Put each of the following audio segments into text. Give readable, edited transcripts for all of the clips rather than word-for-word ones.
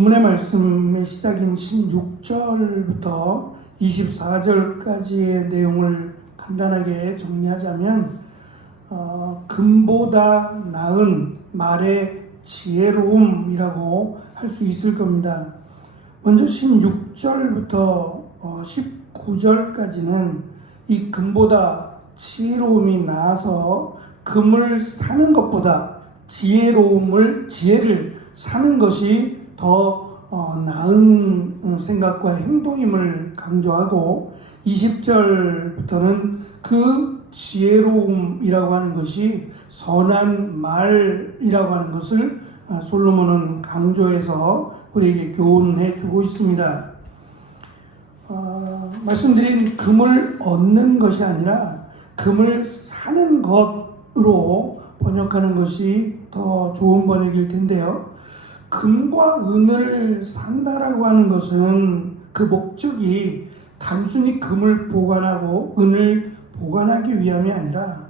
본문의 말씀의 시작인 16절부터 24절까지의 내용을 간단하게 정리하자면 금보다 나은 말의 지혜로움이라고 할 수 있을 겁니다. 먼저 16절부터 19절까지는 이 금보다 지혜로움이 나아서 금을 사는 것보다 지혜를 사는 것이 더 나은 생각과 행동임을 강조하고, 20절부터는 그 지혜로움이라고 하는 것이 선한 말이라고 하는 것을 솔로몬은 강조해서 우리에게 교훈해 주고 있습니다. 말씀드린 금을 얻는 것이 아니라 금을 사는 것으로 번역하는 것이 더 좋은 번역일 텐데요. 금과 은을 산다라고 하는 것은 그 목적이 단순히 금을 보관하고 은을 보관하기 위함이 아니라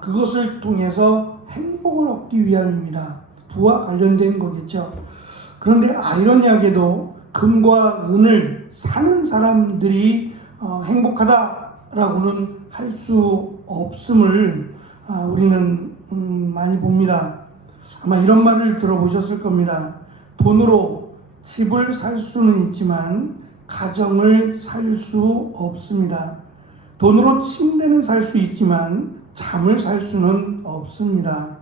그것을 통해서 행복을 얻기 위함입니다. 부와 관련된 거겠죠. 그런데 아이러니하게도 금과 은을 사는 사람들이 행복하다라고는 할 수 없음을 우리는 많이 봅니다. 아마 이런 말을 들어보셨을 겁니다. 돈으로 집을 살 수는 있지만 가정을 살 수 없습니다. 돈으로 침대는 살 수 있지만 잠을 살 수는 없습니다.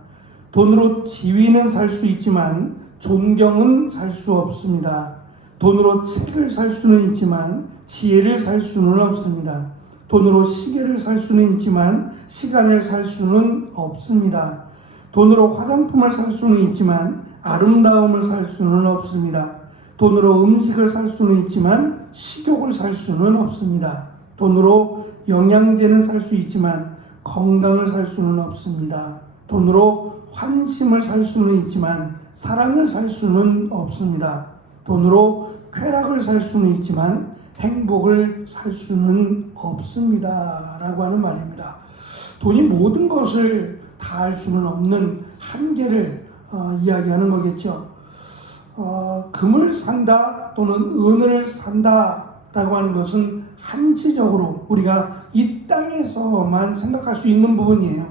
돈으로 지위는 살 수 있지만 존경은 살 수 없습니다. 돈으로 책을 살 수는 있지만 지혜를 살 수는 없습니다. 돈으로 시계를 살 수는 있지만 시간을 살 수는 없습니다. 돈으로 화장품을 살 수는 있지만 아름다움을 살 수는 없습니다. 돈으로 음식을 살 수는 있지만 식욕을 살 수는 없습니다. 돈으로 영양제는 살 수 있지만 건강을 살 수는 없습니다. 돈으로 환심을 살 수는 있지만 사랑을 살 수는 없습니다. 돈으로 쾌락을 살 수는 있지만 행복을 살 수는 없습니다. 라고 하는 말입니다. 돈이 모든 것을 다 할 수는 없는 한계를 이야기하는 거겠죠. 금을 산다 또는 은을 산다라고 하는 것은 한시적으로 우리가 이 땅에서만 생각할 수 있는 부분이에요.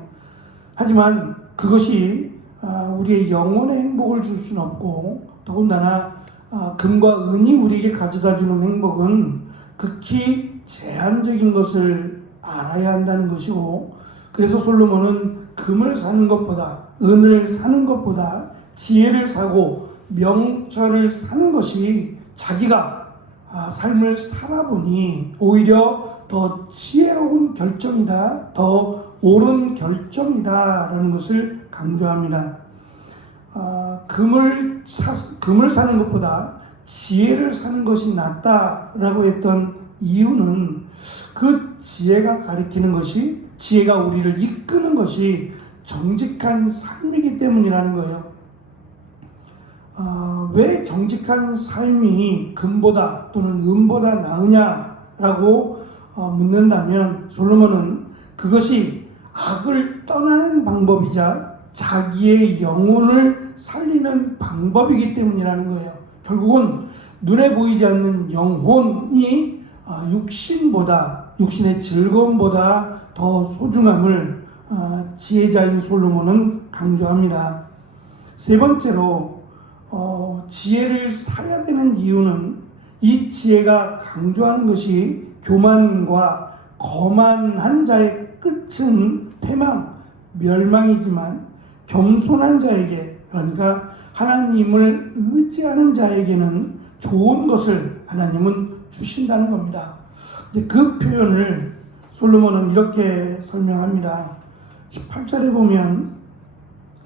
하지만 그것이 우리의 영혼의 행복을 줄 수는 없고, 더군다나 금과 은이 우리에게 가져다주는 행복은 극히 제한적인 것을 알아야 한다는 것이고, 그래서 솔로몬은 금을 사는 것보다, 은을 사는 것보다 지혜를 사고 명철을 사는 것이 자기가 삶을 살아보니 오히려 더 지혜로운 결정이다, 더 옳은 결정이다라는 것을 강조합니다. 금을 사는 것보다 지혜를 사는 것이 낫다라고 했던 이유는 그 지혜가 가리키는 것이, 지혜가 우리를 이끄는 것이 정직한 삶이기 때문이라는 거예요. 왜 정직한 삶이 금보다 또는 은보다 나으냐라고 묻는다면, 솔로몬은 그것이 악을 떠나는 방법이자 자기의 영혼을 살리는 방법이기 때문이라는 거예요. 결국은 눈에 보이지 않는 영혼이 육신의 즐거움보다 더 소중함을 지혜자인 솔로몬은 강조합니다. 세 번째로 지혜를 사야 되는 이유는, 이 지혜가 강조하는 것이 교만과 거만한 자의 끝은 패망, 멸망이지만 겸손한 자에게, 그러니까 하나님을 의지하는 자에게는 좋은 것을 하나님은 주신다는 겁니다. 이제 그 표현을 솔로몬은 이렇게 설명합니다. 18절에 보면,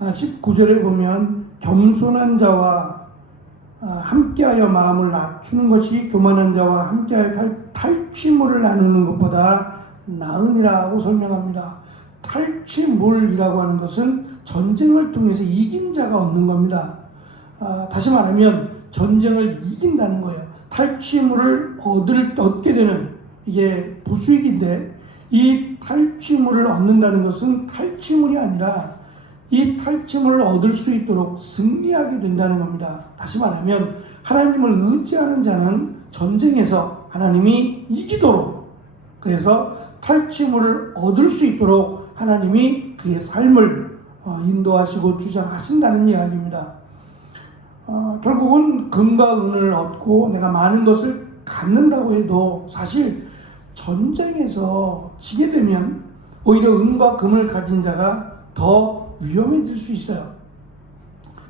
19절에 보면 겸손한 자와 함께하여 마음을 낮추는 것이 교만한 자와 함께하여 탈취물을 나누는 것보다 나으니라고 설명합니다. 탈취물이라고 하는 것은 전쟁을 통해서 이긴 자가 얻는 겁니다. 다시 말하면 전쟁을 이긴다는 거예요. 탈취물을 얻게 되는, 이게 부수익인데, 이 탈취물을 얻는다는 것은 탈취물이 아니라 이 탈침을 얻을 수 있도록 승리하게 된다는 겁니다. 다시 말하면 하나님을 의지하는 자는 전쟁에서 하나님이 이기도록, 그래서 탈침을 얻을 수 있도록 하나님이 그의 삶을 인도하시고 주장하신다는 이야기입니다. 결국은 금과 은을 얻고 내가 많은 것을 갖는다고 해도 사실 전쟁에서 지게 되면 오히려 은과 금을 가진 자가 더 위험해질 수 있어요.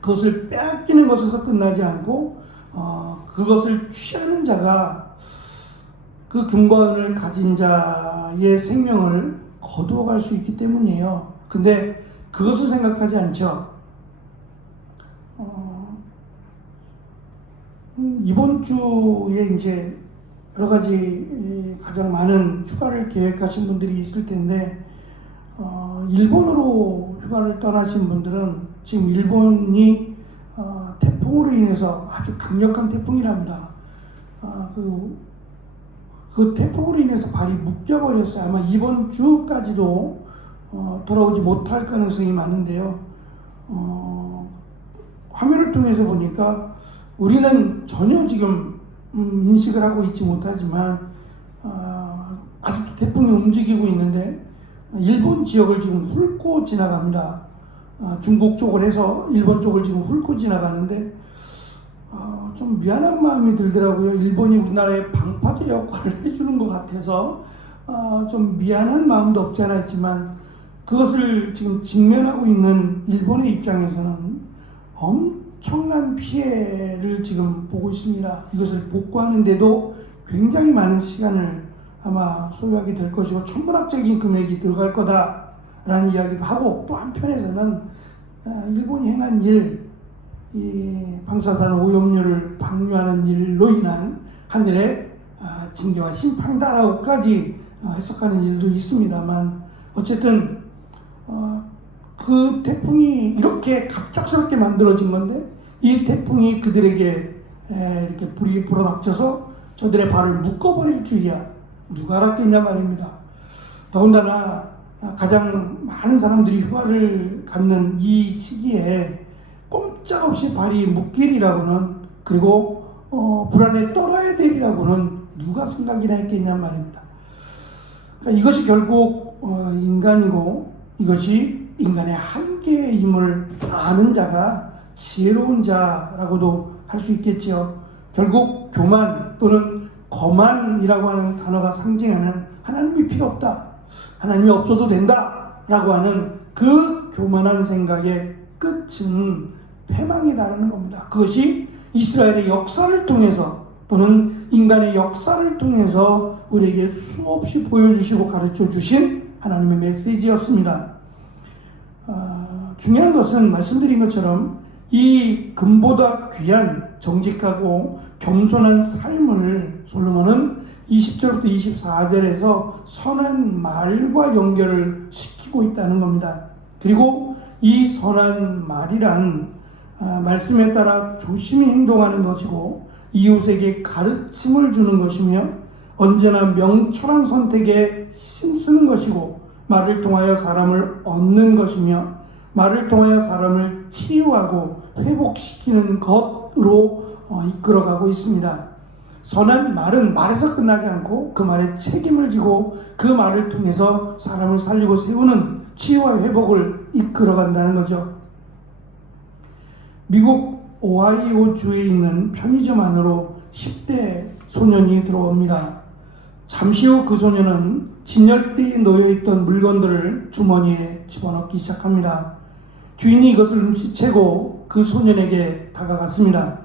그것을 빼앗기는 것에서 끝나지 않고 그것을 취하는 자가 그 금과 은을 가진 자의 생명을 거두어갈 수 있기 때문이에요. 근데 그것을 생각하지 않죠. 이번 주에 이제 여러 가지 가장 많은 휴가를 계획하신 분들이 있을 텐데, 일본으로 휴가를 떠나신 분들은 지금 일본이 태풍으로 인해서 아주 강력한 태풍이랍니다. 그 태풍으로 인해서 발이 묶여버렸어요. 아마 이번 주까지도 돌아오지 못할 가능성이 많은데요. 화면을 통해서 보니까 우리는 전혀 지금 인식을 하고 있지 못하지만 아직도 태풍이 움직이고 있는데 일본 지역을 지금 훑고 지나갑니다. 중국 쪽을 해서 일본 쪽을 지금 훑고 지나가는데 좀 미안한 마음이 들더라고요. 일본이 우리나라의 방파제 역할을 해주는 것 같아서 좀 미안한 마음도 없지 않아 있지만, 그것을 지금 직면하고 있는 일본의 입장에서는 엄청난 피해를 지금 보고 있습니다. 이것을 복구하는데도 굉장히 많은 시간을 아마 소요하게 될 것이고 천문학적인 금액이 들어갈 거다라는 이야기도 하고, 또 한편에서는 일본이 행한 일, 이 방사선 오염료를 방류하는 일로 인한 하늘의 징계와 심판다라고까지 해석하는 일도 있습니다만, 어쨌든 그 태풍이 이렇게 갑작스럽게 만들어진 건데, 이 태풍이 그들에게 이렇게 불이 불어닥쳐서 저들의 발을 묶어버릴 줄이야 누가 알았겠냐 말입니다. 더군다나 가장 많은 사람들이 휴가를 갖는 이 시기에 꼼짝없이 발이 묶이리라고는, 그리고 불안에 떨어야 되리라고는 누가 생각이나 했겠냐 말입니다. 그러니까 이것이 결국 인간이고, 이것이 인간의 한계임을 아는 자가 지혜로운 자라고도 할 수 있겠지요. 결국 교만 또는 거만이라고 하는 단어가 상징하는 하나님이 필요 없다, 하나님이 없어도 된다 라고 하는 그 교만한 생각의 끝은 패망이다라는 겁니다. 그것이 이스라엘의 역사를 통해서 또는 인간의 역사를 통해서 우리에게 수없이 보여주시고 가르쳐 주신 하나님의 메시지였습니다. 중요한 것은 말씀드린 것처럼 이 금보다 귀한 정직하고 겸손한 삶을 솔로몬은 20절부터 24절에서 선한 말과 연결을 시키고 있다는 겁니다. 그리고 이 선한 말이란 말씀에 따라 조심히 행동하는 것이고 이웃에게 가르침을 주는 것이며 언제나 명철한 선택에 힘쓰는 것이고 말을 통하여 사람을 얻는 것이며 말을 통하여 사람을 치유하고 회복시키는 것으로 이끌어가고 있습니다. 선한 말은 말에서 끝나지 않고 그 말에 책임을 지고 그 말을 통해서 사람을 살리고 세우는 치유와 회복을 이끌어간다는 거죠. 미국 오하이오 주에 있는 편의점 안으로 10대 소년이 들어옵니다. 잠시 후 그 소년은 진열대에 놓여있던 물건들을 주머니에 집어넣기 시작합니다. 주인이 이것을 눈치채고 그 소년에게 다가갔습니다.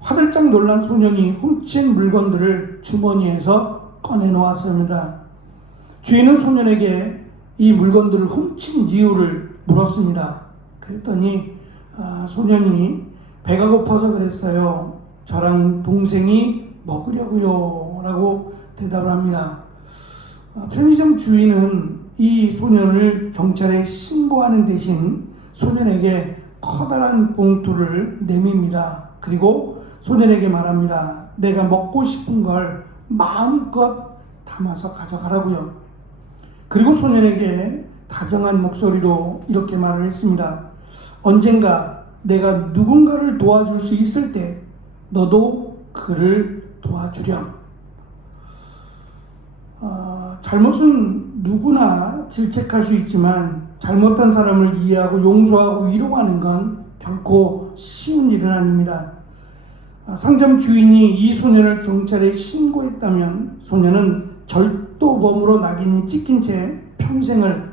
화들짝 놀란 소년이 훔친 물건들을 주머니에서 꺼내놓았습니다. 주인은 소년에게 이 물건들을 훔친 이유를 물었습니다. 그랬더니 소년이 배가 고파서 그랬어요. 저랑 동생이 먹으려고요 라고 대답을 합니다. 편의점 주인은 이 소년을 경찰에 신고하는 대신 소년에게 커다란 봉투를 내밉니다. 그리고 소년에게 말합니다. 내가 먹고 싶은 걸 마음껏 담아서 가져가라고요. 그리고 소년에게 다정한 목소리로 이렇게 말을 했습니다. 언젠가 내가 누군가를 도와줄 수 있을 때 너도 그를 도와주렴. 잘못은 누구나 질책할 수 있지만 잘못한 사람을 이해하고 용서하고 위로하는 건 결코 쉬운 일은 아닙니다. 상점 주인이 이 소년을 경찰에 신고했다면 소년은 절도범으로 낙인이 찍힌 채 평생을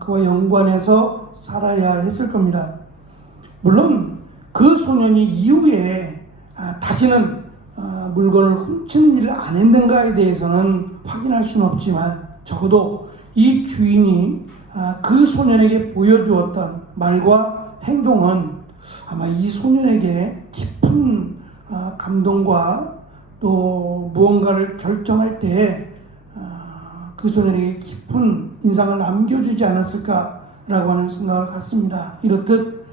그와 연관해서 살아야 했을 겁니다. 물론 그 소년이 이후에 다시는 물건을 훔치는 일을 안 했는가에 대해서는 확인할 수는 없지만 적어도 이 주인이 그 소년에게 보여주었던 말과 행동은 아마 이 소년에게 깊은 감동과 또 무언가를 결정할 때 그 소년에게 깊은 인상을 남겨주지 않았을까라고 하는 생각을 갖습니다. 이렇듯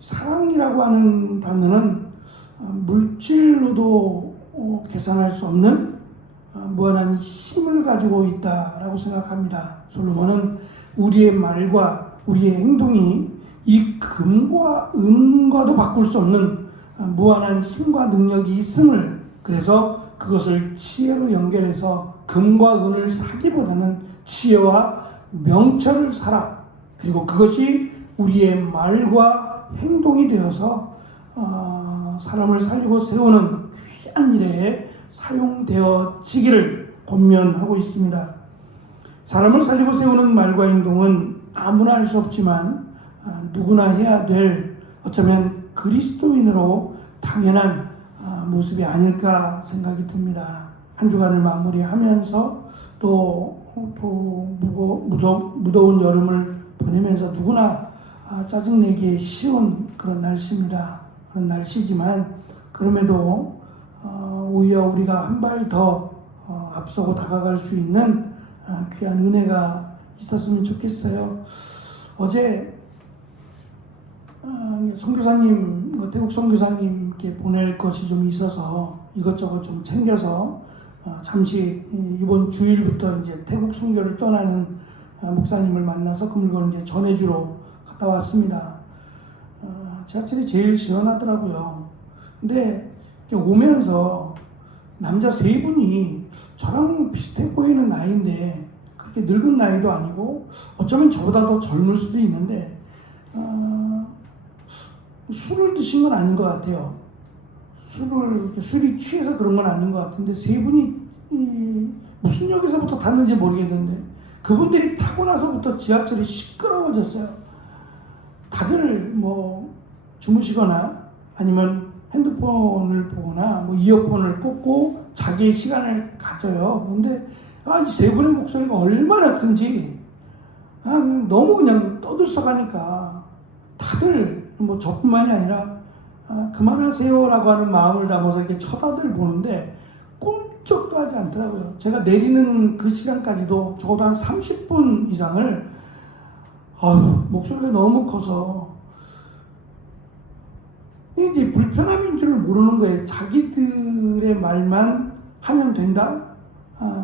사랑이라고 하는 단어는 물질로도 계산할 수 없는 무한한 힘을 가지고 있다라고 생각합니다. 솔로몬은 우리의 말과 우리의 행동이 이 금과 은과도 바꿀 수 없는 무한한 힘과 능력이 있음을, 그래서 그것을 지혜로 연결해서 금과 은을 사기보다는 지혜와 명철을 사라, 그리고 그것이 우리의 말과 행동이 되어서 사람을 살리고 세우는 귀한 일에 사용되어지기를 권면하고 있습니다. 사람을 살리고 세우는 말과 행동은 아무나 할 수 없지만 누구나 해야 될, 어쩌면 그리스도인으로 당연한 모습이 아닐까 생각이 듭니다. 한 주간을 마무리하면서 또 무더운 여름을 보내면서 누구나 짜증내기에 쉬운 그런 날씨입니다. 그런 날씨지만 그럼에도 오히려 우리가 한 발 더 앞서고 다가갈 수 있는 귀한 은혜가 있었으면 좋겠어요. 어제 선교사님, 태국 선교사님께 보낼 것이 좀 있어서 이것저것 좀 챙겨서 잠시 이번 주일부터 이제 태국 선교를 떠나는 목사님을 만나서 그 물건을 이제 전해주러 갔다 왔습니다. 지하철이 제일 시원하더라고요. 근데 오면서 남자 세 분이 저랑 비슷해 보이는 나이인데 그렇게 늙은 나이도 아니고 어쩌면 저보다 더 젊을 수도 있는데 술을 드신 건 아닌 것 같아요. 술이 취해서 그런 건 아닌 것 같은데 세 분이 무슨 역에서부터 탔는지 모르겠는데 그분들이 타고 나서부터 지하철이 시끄러워졌어요. 다들 뭐 주무시거나 아니면 핸드폰을 보거나 뭐 이어폰을 꽂고 자기의 시간을 가져요. 근데 이 세 분의 목소리가 얼마나 큰지 그냥 너무 그냥 떠들썩하니까 다들 뭐 저뿐만이 아니라 그만하세요라고 하는 마음을 담아서 이렇게 쳐다들 보는데 꿈쩍도 하지 않더라고요. 제가 내리는 그 시간까지도 적어도 한 30분 이상을 목소리가 너무 커서 이게 불편함인 줄 모르는 거예요. 자기들의 말만 하면 된다?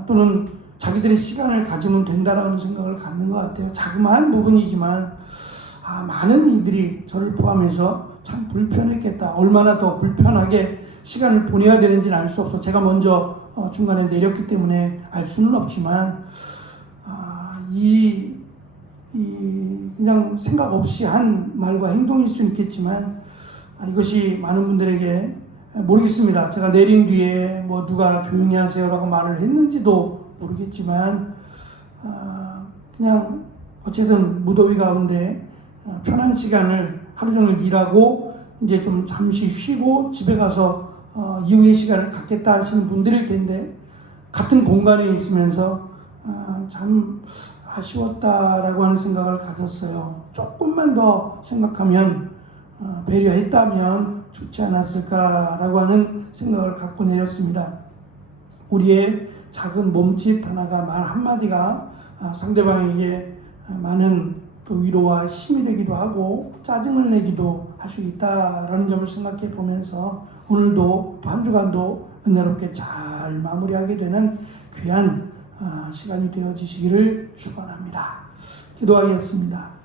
또는 자기들의 시간을 가지면 된다라는 생각을 갖는 것 같아요. 자그마한 부분이지만 많은 이들이 저를 포함해서 참 불편했겠다. 얼마나 더 불편하게 시간을 보내야 되는지는 알 수 없어. 제가 먼저 중간에 내렸기 때문에 알 수는 없지만 그냥 생각 없이 한 말과 행동일 수는 있겠지만 이것이 많은 분들에게 모르겠습니다. 제가 내린 뒤에 뭐 누가 조용히 하세요라고 말을 했는지도 모르겠지만 그냥 어쨌든 무더위 가운데 편한 시간을 하루 종일 일하고 이제 좀 잠시 쉬고 집에 가서 이후의 시간을 갖겠다 하시는 분들일 텐데 같은 공간에 있으면서 참 아쉬웠다라고 하는 생각을 가졌어요. 조금만 더 생각하면 배려했다면 좋지 않았을까라고 하는 생각을 갖고 내렸습니다. 우리의 작은 몸짓 하나가, 말 한마디가 상대방에게 많은 또 위로와 힘이 되기도 하고 짜증을 내기도 할 수 있다라는 점을 생각해 보면서 오늘도 또 한 주간도 은혜롭게 잘 마무리하게 되는 귀한 시간이 되어지시기를 축원합니다. 기도하겠습니다.